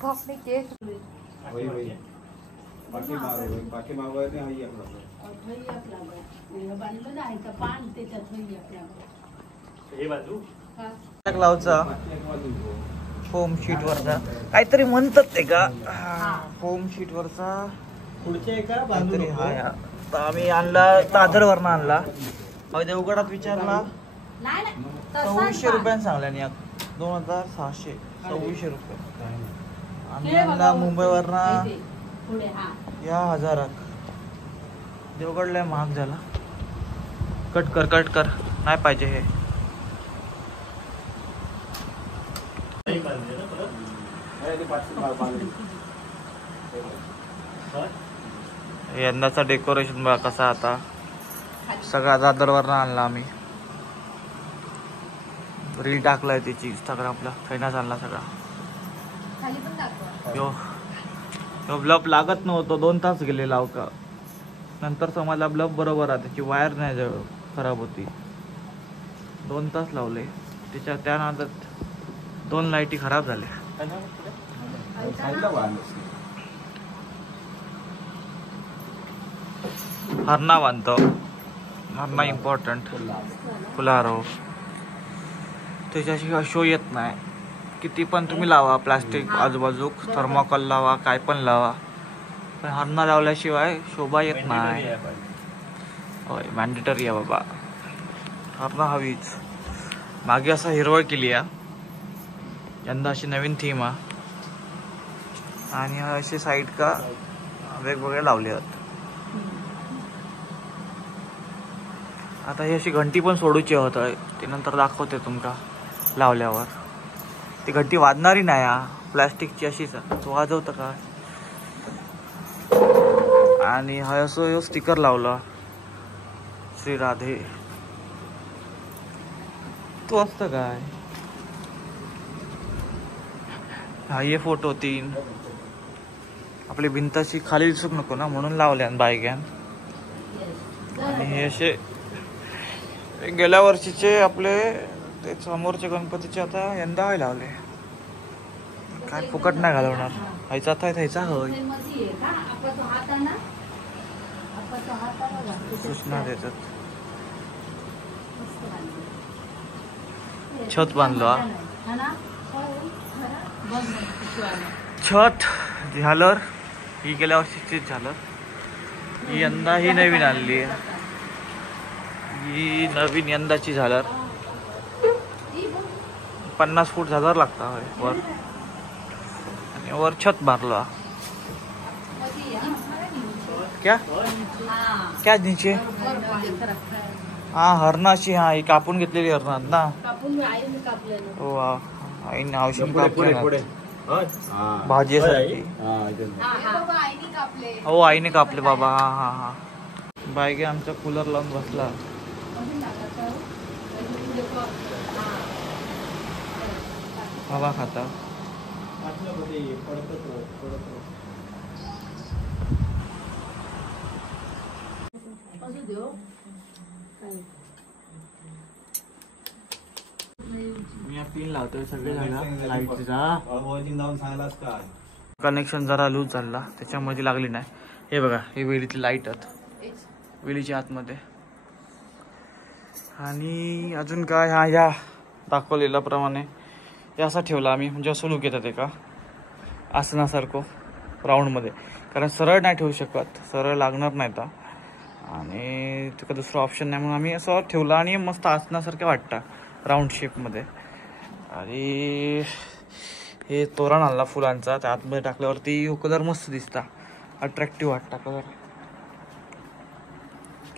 अपने केस वही बाकी मागवाय नाही हाई आपला बांधलं नाही तर पान त्याच्यात हे बाजू लावचा फोम शीट वरचा काहीतरी म्हणतात ते का फोम शीट वरचा पुढच्या एका काहीतरी हा या आम्ही आणला दादरवरनं आणला. अहो देवगडात विचारला 2600 रुपयाने सांगल्याने 2600 2600 रुपये. आम्ही आणला मुंबईवरनं या 1000. देवगडला महाग झाला. कट कर नाही पाहिजे हे. यंदाचा डेकोरेशन बघा कसा आता सगळा दादरवरनं आणला आम्ही. रील टाकलाय त्याची इंस्टाग्रामला. फैनाच आणला सगळा. यो ब्लब लागत नव्हतं 2 तास गेले लावका. नंतर समजला ब्लब बरोबर आहे त्याची वायर नाही खराब होती. 2 तास लावले त्यानंतर 2 लाईटी खराब झाल्या. हरणा बांधतो. हरणा इम्पॉर्टंट. फुलारो त्याच्याशिवाय शो येत नाही. किती पण तुम्ही लावा प्लास्टिक आजूबाजू थर्मोकॉल लावा काय पण लावा पण हरणा लावल्याशिवाय शोभा येत नाही. होय मॅन्डेटरी आहे बाबा. हरणा हवीच. मागे असं हिरवळ केली आहे. यंदा अशी नवीन थीम आहे आणि असे साईड का वेगवेगळे लावले आहेत. आता ही अशी घंटी पण सोडूची होत आहे. ते नंतर दाखवते तुमका लावल्यावर. ती घंटी वाजणारी नाही प्लास्टिकची अशीच तो वाजवतं का. आणि हा असं स्टिकर लावला श्री राधे. तो असतं काय हा ये फोटो 3 आपली भिंताची खाली दिसत नको ना म्हणून लावल्यान बायगॅन. आणि हे असे गेल्या वर्षीचे आपले ते समोरचे गणपतीचे आता यंदा आहे लावले. काय फुकट नाही घालवणार. हायचा आता थायचा होय सूचना देतात. छत बांधलो छत झालर. ही गेल्या वर्षीचीच झालर. ही यंदा ही नवीन आणली. ही नवीन यंदाची झालर. 50 फूट झालर लागता वर. आणि वर छत मारला. क्या नीचे हरणाची ही कापून घेतलेली हरणात ना. हो आईने औषध कापले भाजीसाठी. हो आईने कापले बाबा. हा बायगे आमचा कूलर लावून बसला. हवा खाता. मी पिन लावतोय सगळे झाला लाईटचा. कनेक्शन जरा लूज झाला त्याच्यामध्ये लागली नाही. हे बघा हे वेळीतली लाईट आहेत वेळीच्या आतमध्ये. आणि अजून काय हा या दाखवलेल्या प्रमाणे हे असा ठेवला आम्ही म्हणजे असं लुक येतात एका आसनासारखं राऊंडमध्ये. कारण सरळ नाही ठेवू शकत. सरळ लागणार नाही तर. आणि तिकडे दुसरं ऑप्शन नाही म्हणून आम्ही असं ठेवला. आणि मस्त आसनासारखं वाटतं राऊंड शेपमध्ये. आणि हे तोरण आणला फुलांचा. त्या आतमध्ये टाकल्यावरती कलर मस्त दिसता. अट्रॅक्टिव्ह वाटता कलर.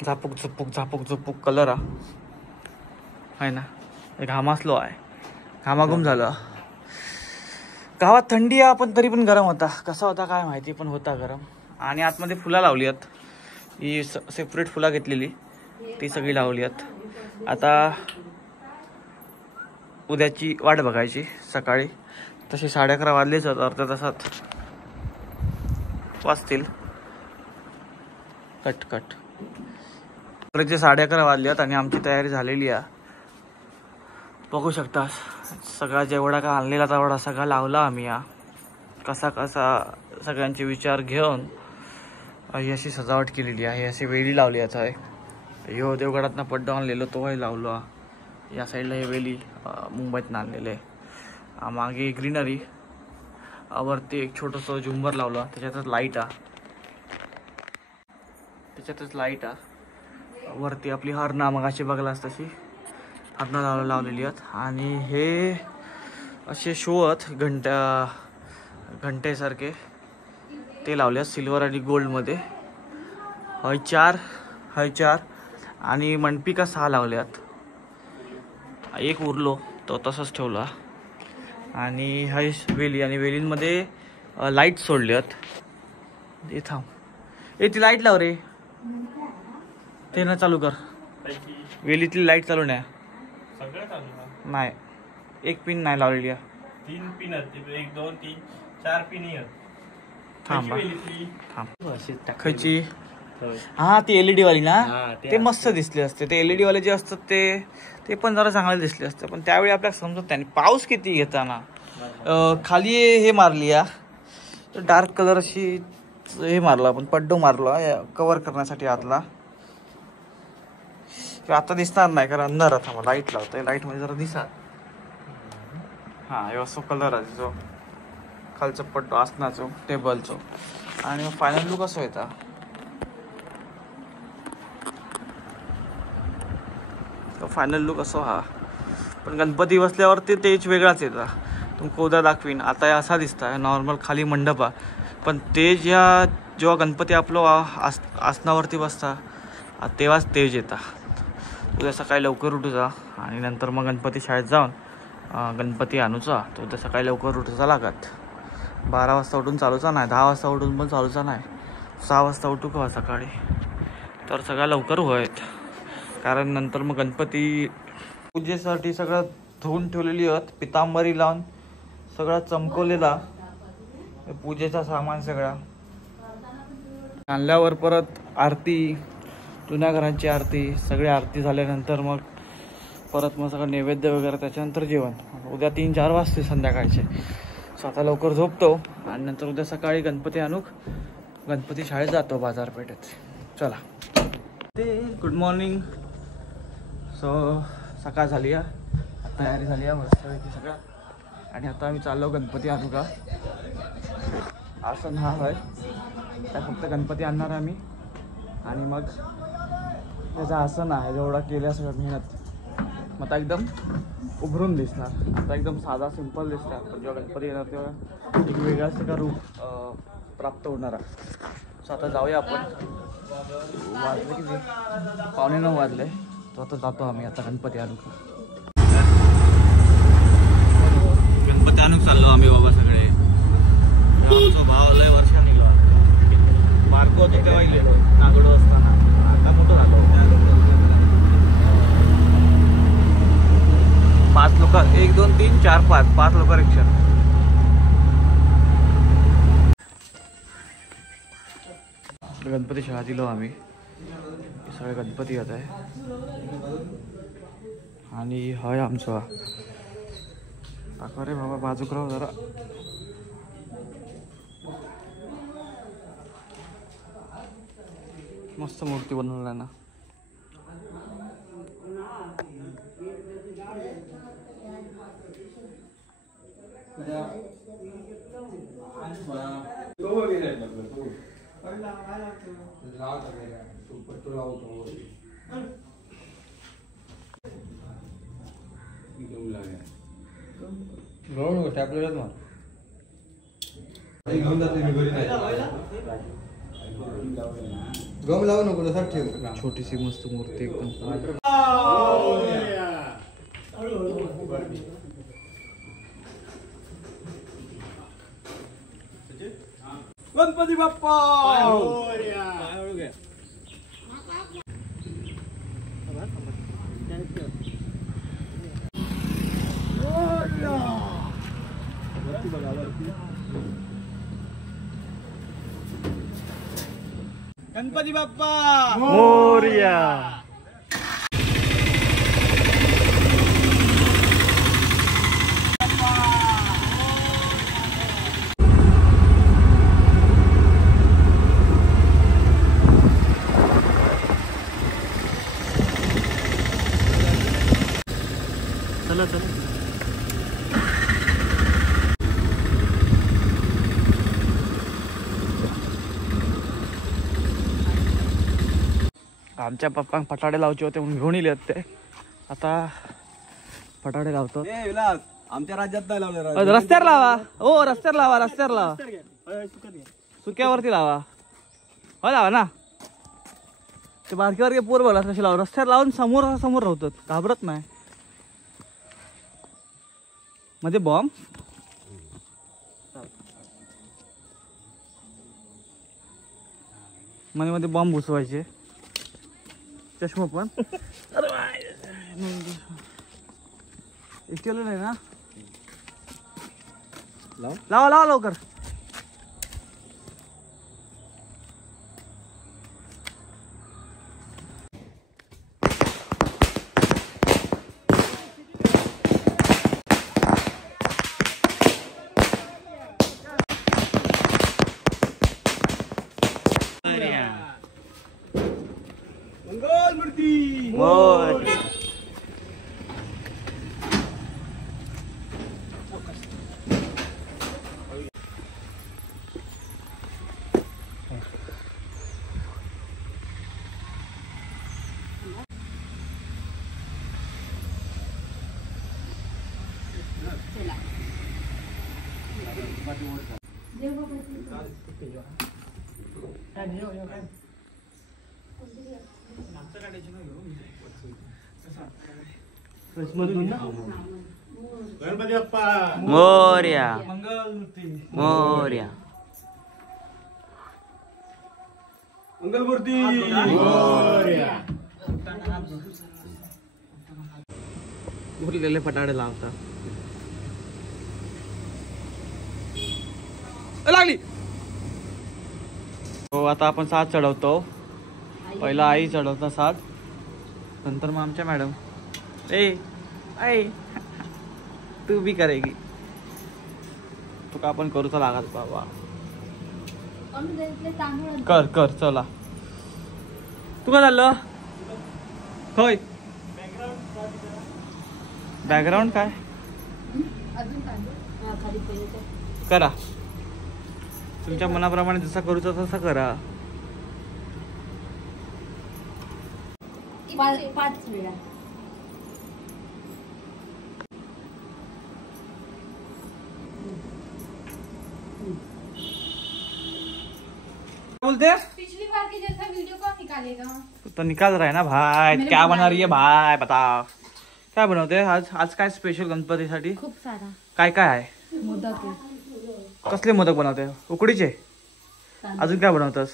झापूक झुपूक झापूक झुपूक कलर आहे ना. घामासलो आहे. घामाघूम झालं. गावात थंडी आहे पण तरी पण गरम होता. कसा होता काय माहिती पण होता गरम. आणि आतमध्ये फुलं लावली आहेत. ही सेपरेट फुलं घेतलेली ती सगळी लावली आहेत. आता उद्याची वाट बघायची सकाळी. तसे 11:30 वाजलेच होत. अर्ध्या तासात वाजतील. कट 11:30 वाजल्यात आणि आमची तयारी झालेली आहे. बघू शकता सगळा जेवढा का आणलेला तेवढा सगळा लावला आम्ही. कसा सगळ्यांचे विचार घेऊन ही अशी सजावट केलेली आहे. अशी वेली लावली आता आहे. ह्यो देवगडातनं पड्डा आणलेलो तोही लावलो. या साईडला हे वेली मुंबईतनं आणलेले. मागे ग्रीनरी, वरती एक छोटंसं झुंबर लावलं. त्याच्यातच लाईट आ. वरती आपली हरणा मगाशी बघलास तशी हरणा लावलेली आहेत. आणि हे असे शो आहेत घंटेसारखे ते लावले आहेत सिल्वर आणि गोल्डमध्ये. हय चार आणि मंडपिका 6 लावल्यात. एक उरलो तो तसंच ठेवला. आणि हाय वेली आणि वेलींमध्ये लाईट सोडल्यात. ते थांब ती लाईट लाव रे. ते ना चालू कर. वेलीतली लाईट चालू नाही. नाही एक पिन नाही लावलेली आहे. 3 पिन आहेत. 1 2 3 4 पिन आहेत. थांब खायची. हा ती एलईडी वाली ना. ते मस्त दिसले असते. ते एलईडी वाले जे असतात ते पण जरा चांगले दिसले असते. पण त्यावेळी आपल्याला समजत नाही. पाऊस किती घेताना खाली हे मारली या डार्क कलर अशी हे मारला. आपण पड्डो मारला कव्हर करण्यासाठी आतला. आता दिसणार नाही कारण अंधार थांबा लाईट लावतोय. लाईट मध्ये जरा दिसा. हा हे असं कलर आहे जो खालचं पट्टो आसनाचो टेबलचो. आणि मग फायनल लुक असं येता. फायनल लुक असो हा. पण गणपती बसल्यावरती तेच वेगळाच येतं. तुमको उद्या दाखवीन. आता हे असा दिसता नॉर्मल खाली मंडपा. पण ते जेव्हा गणपती आपलं आसनावरती बसता तेव्हाच तेज येता. उद्या सकाळी लवकर उठूचा आणि नंतर मग गणपती शाळेत जाऊन गणपती आणूचा. तो उद्या सकाळी लवकर उठूचा लागत. 12 वाजता उठून चालूचा नाही. 10 वाजता उठून पण चालूचा नाही. 6 वाजता उठू का सकाळी तर सगळ्या लवकर होत. कारण नंतर मग गणपती पूजेसाठी सगळं धुवून ठेवलेली आहेत. पितांबरी लावून सगळा चमकवलेला पूजेचा सामान सगळा आणल्यावर परत आरती, जुन्या घरांची आरती, सगळी आरती झाल्यानंतर मग परत मग सगळं नैवेद्य वगैरे त्याच्यानंतर जेवण. उद्या 3-4 वाजते संध्याकाळचे. सो आता लवकर झोपतो आणि नंतर उद्या सकाळी गणपती आणू. गणपती शाळेत जातो बाजारपेठेत. चला गुड मॉर्निंग. सो सकाळ झाली आहे. तयारी झाली आहे मस्तपैकी सगळं. आणि आता आम्ही चाललो गणपती आणू का. आसन हा आहे त्या फक्त गणपती आणणार आम्ही. आणि मग त्याचा आसन आहे जेवढा केल्या सगळं मेहनत मग आता एकदम उभरून दिसणार. आता एकदम साधा सिंपल दिसणार. पण जेव्हा गणपती येणार तेव्हा एक वेगळाच त्याचा रूप प्राप्त होणार आहे. सो आता जाऊया आपण. वाजले किती 8:45 वाजले. तो आता जातो आम्ही आता गणपती आणू. गणपती आणून चाललो आम्ही बाबा सगळे. आमचा भाव लय वर्षा निघलो. बारको होतो तेव्हा गेलो नागडो असताना. आता मोठं झालो. 5 लोक 1 2 3 4 5 लोक रिक्षा. गणपती शाळा दिलो आम्ही. सगळे गणपती येत आहे. आणि हय आमचा दाखवा रे बाबा बाजूक राहू जरा. मस्त मूर्ती बनवला ना. गम लावू नको तसा ठेव. छोटीशी मस्त मूर्ती एकदम. गणपती बाप्पा. गणपती बाप्पा मोरया. चला चला. आमच्या पप्पांक फटाडे लावचे होते म्हणून घेऊन येले ते. आता फटाडे लावतो. आमच्या राज्यात नाही लावले. रस्त्यावर लावा. हो रस्त्यावर लावा. रस्त्यावर लावा. सुक्यावरती लावा. हो लावा ना. ते बारकीवर पोर बोला कशी लावा. रस्त्यावर लावून समोर समोर राहतात. घाबरत नाही. मध्ये बॉम्ब मध्ये बॉम्ब घुसवायचे. चष्मा पण केलं नाही ना. लावा लावा लवकर. गणपती बाप्पा मोरया. मोरया. मंगलमूर्ती. उरलेले फटाडे लावता. लागली. हो आता आपण साथ चढवतो. पहिला आई चढवता साथ. नंतर मग आमच्या मॅडम. ए आई तू बी करेगी. तू का आपण करूचा लागत बाबा. कर कर चला. तू काय झालं होय. बॅकग्राऊंड काय करा. तुमच्या मनाप्रमाणे जसा करूचा तसा करा. 5 वेळा. बोलते पिछली बार के जैसा वीडियो कौन निकालेगा? तो निकाल रहा है ना भाई. क्या बना रही है भाई बताओ. काय बनवते आज. आज काय स्पेशल गणपतीसाठी. खूप सारा काय काय आहे. मोदक. कसले मोदक बनवते. उकडीचे. अजून काय बनवतस.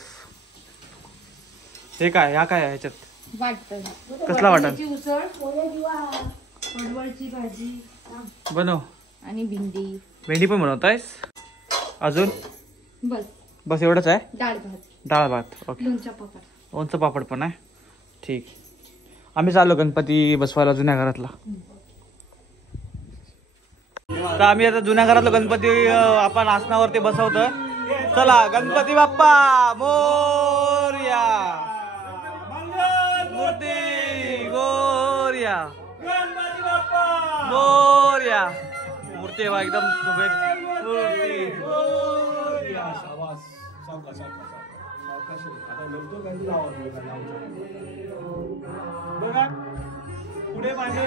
हे काय ह्या काय आहे ह्याच्यात. वाटण. कसला वाटण. उसळ. पडवळची भाजी बनव. आणि भेंडी. भेंडी पण बनवतायस. अजून बस बस एवढंच आहे. डाळ भात. डाळ भात. ओके. लोणचं पापड. लोणचं पापड पण आहे. ठीक. आम्ही चाललो गणपती बसवायला जुन्या घरातला. तर आम्ही आता जुन्या घरातलं गणपती आपण आसनावरती बसवतोय. चला गणपती बाप्पा मोरया. मूर्ती गोरया. गणपती बाप्पा मोरया. मूर्ती बा एकदम सुबेक मूर्ती. बघा पुढे मागे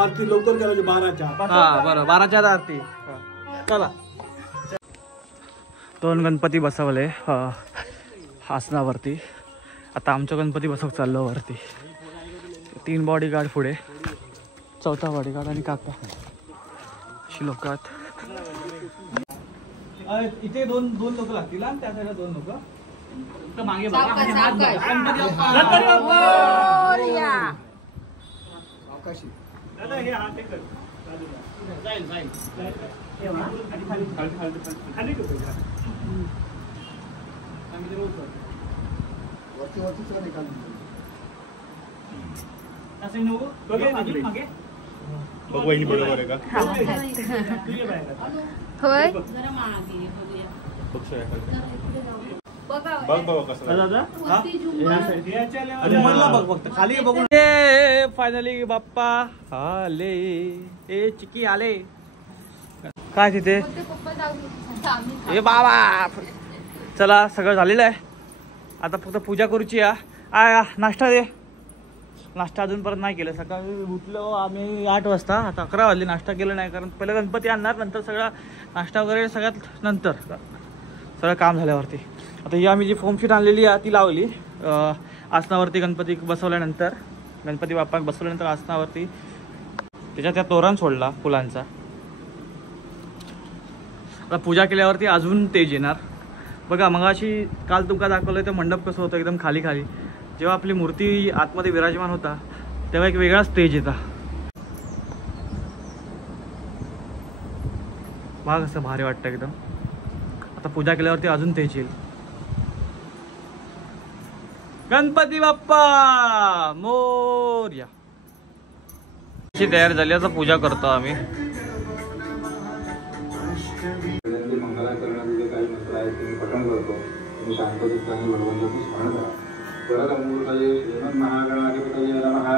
आरती लवकर करायची 12च्या. हा बरं 12च्या आरती. चला. 2 गणपती बसवले आसनावरती. आता आमचं गणपती बसवत चाललो वरती. 3 बॉडीगार्ड पुढे. 4था बॉडीगार्ड आणि काका अशी लोक आहेत. इथे दोन लोक लागतील. त्या साईडला 2 लोक मागे बघा. दादा हे हात कर. जाईल जाईल. खाली बघ वहिनी बरोबर आहे का. होय. बघ बघा बघ बघ कसं दादा वरती झुंबर. म्हणला बघ फक्त खाली बघून फायनली बाप्पा आले. ए चिकी आले काय तिथे. मग ते पप्पा जाऊ दे. आम्ही ए बाबा चला सगळं झालेलं आहे. आता फक्त पूजा करूची या. नाश्ता दे. नाश्ता अजूनपर्यंत नाही केलं. सकाळी उठलो आम्ही 8 वाजता. आता 11 वाजले. नाश्ता केलं नाही कारण पहिलं गणपती आणणार नंतर सगळा नाश्ता वगैरे सगळ्यात नंतर सगळं काम झाल्यावरती. आता ही आम्ही जी फोम शीट आणलेली आहे ती लावली आसनावरती. गणपती बसवल्यानंतर गणपती बाप्पा बसवल्यानंतर आसनावरती त्याच्यात त्या तोरण सोडला फुलांचा. आता पूजा केल्यावरती अजून तेज येणार. बघा मगाशी काल तुमका दाखवलं तर मंडप कसं होतं एकदम खाली खाली. जेव्हा आपली मूर्ती आतमध्ये विराजमान होता तेव्हा एक वेगळाच तेज येता. बघा कसं भारी वाटतं एकदम. आता पूजा केल्यावरती अजून तेज येईल. गणपती बाप्पा मोरया. अशी तयार झाली. आता पूजा करतो आम्ही. मंगला करण्याचे काही मंत्र आहेत ते पठण करतो. तुम्ही शांतचित्ताने भगवंताची स्मरण करा. वरदमूर्तये श्रीमन्महागणाधिपतये नमः.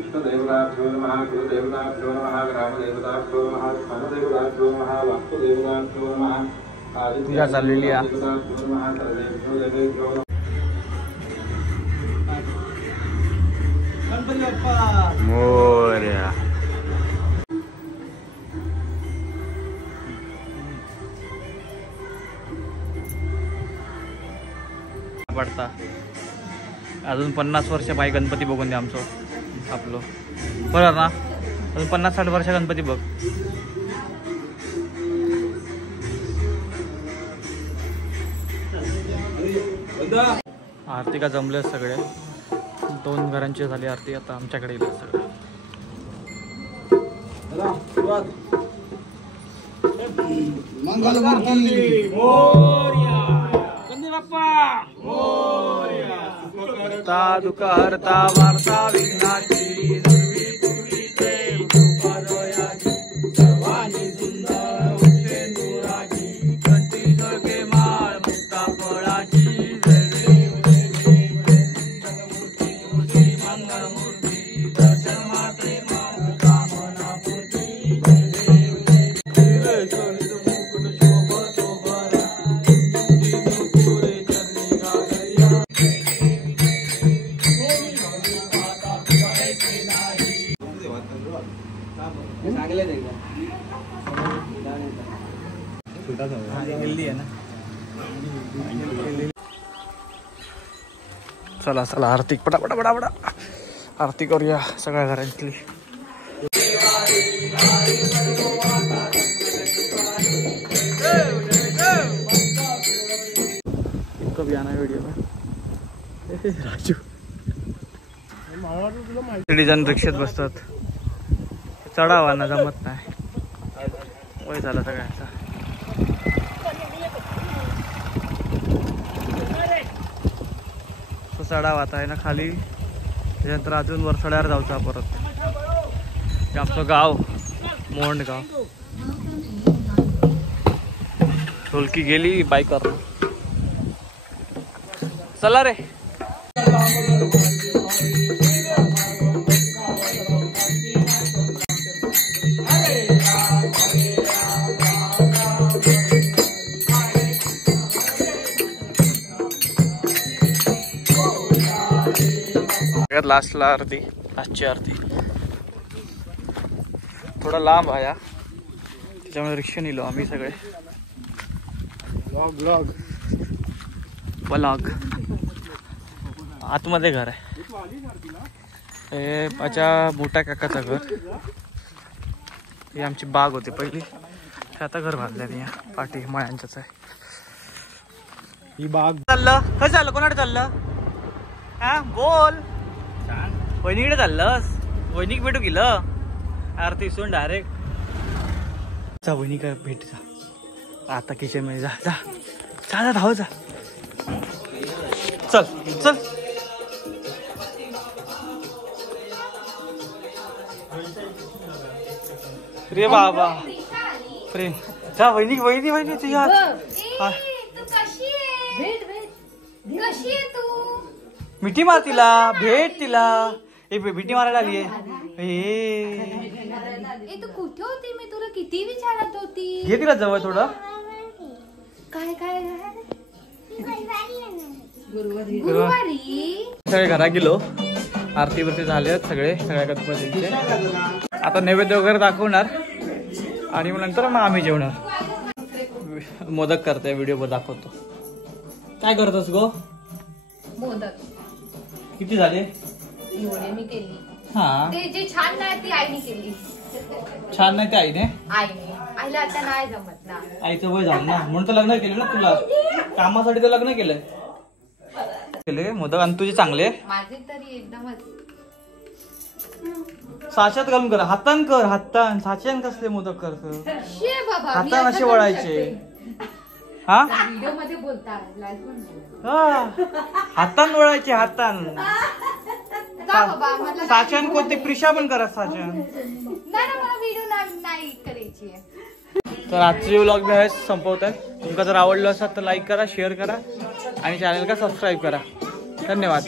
इष्टदेवताभ्यो नमः. कुलदेवताभ्यो नमः. ग्रामदेवताभ्यो नमः. स्थानदेवताभ्यो नमः. वास्तुदेवताभ्यो नमः. पूजा चाललेली आहे. आदिदेवताभ्यो नमः. सर्वेभ्यो देवेभ्यो नमः. गणपती बाप्पा मोरया. पडता अजून 50 वर्ष बाई गणपती बघून द्या आमचं आपलं बरोबर ना. अजून 50-60 वर्ष गणपती बघ. आरती का जमले सगळे. 2 घरांची झाली आरती. आता आमच्याकडे येईल सगळं. मंगलमूर्ती गणपती बाप्पा करता दुःख हरता वार्ता विघ्नाची सर्वी पुरीचे उपदयाची सर्वांनी सुंदर उच्चेंदुराची कंठी सर्गे माळ मुक्ता फळाची जय मंगलमूर्ती दर्शन माते मार्ग कामना पूर्ती जय मुकुट शोभतो बरा चला चला आरती पटापटा पटापटा आरती करूया सगळ्या घरांतली. कभी आना व्हिडिओ राजू जण रिक्षेत बसतात. चढावा ना जमत नाही. वय झाला सगळ्यांचा. चढावा आता आहे ना खाली. त्याच्यानंतर अजून वर चढ्यावर जाऊचा परत. हे आमचं गाव मोंडगाव. ढोलकी गेली बाईकर. चला रे. लास्टला आरती. लास्टची आरती थोडा लांब आया त्याच्यामुळे रिक्षा नेलो आम्ही सगळे. ब्लॉग आतमध्ये घर आहे. हे माझ्या मोठ्या काकाचं घर. ही आमची बाग होती पहिली. आता घर बांधल्याने या पाठी मळ्यांच्याच आहे. ही बाग चाललं कसं चाललं. कोणाकडे चाललं हा बोल. वहिनीकडे चाललंस. वहिनीक भेटू गेलं आरती सोड डायरेक्ट. जा वहिनीकडे भेट जा. आता किचन मध्ये जा जा जा धाव जा. चल चल. रे बाबा प्रेम जा. वहिनी वहिनी वहिनी तुझ्या तू कशी आहे. भेट भेट मिठी मार तिला, भेट तिला. मिठी मारायला आली आहे. तू कुठे होती? मी तुला किती विचारत होती. घे तिला जवळ थोडं. काय काय गुरुवारी सगळे घरात गेलो. आरती वरती झाले सगळे सगळ्या गणपतींचे. आता नैवेद्य वगैरे दाखवणार आणि मग नंतर मग आम्ही जेवणार. मोदक करते, व्हिडिओ दाखवतो. काय करतोस गो? मोदक किती झाले? एवढे मी केली. हा, ते जे छान नाही ती आईने केली. छान नाही ते आईने. आईला आता नाही जमत ना. आईचं वय झालं ना म्हणून तर लग्न केलं ना तुला. कामासाठी तर लग्न केलंय. केले मोदक आणि तुझे चांगले. माझे तरी एकदमच. साच्यात घालून कर, हातान कर. हातान साच्यान कसले मोदक करतो? हातान असे वळायचे. हा, व्हिडिओ मध्ये बोलता हातान वळायचे. हातान मला साच्यान कोणते प्रिशा पण करा साच्यान. व्हिडिओ नाही करायची. तर आजचे व्लॉग मी आहे संपवत आहे. तुमका जर आवडलं असेल तर लाईक करा, शेअर करा आणि चॅनल का सबस्क्राईब करा. धन्यवाद.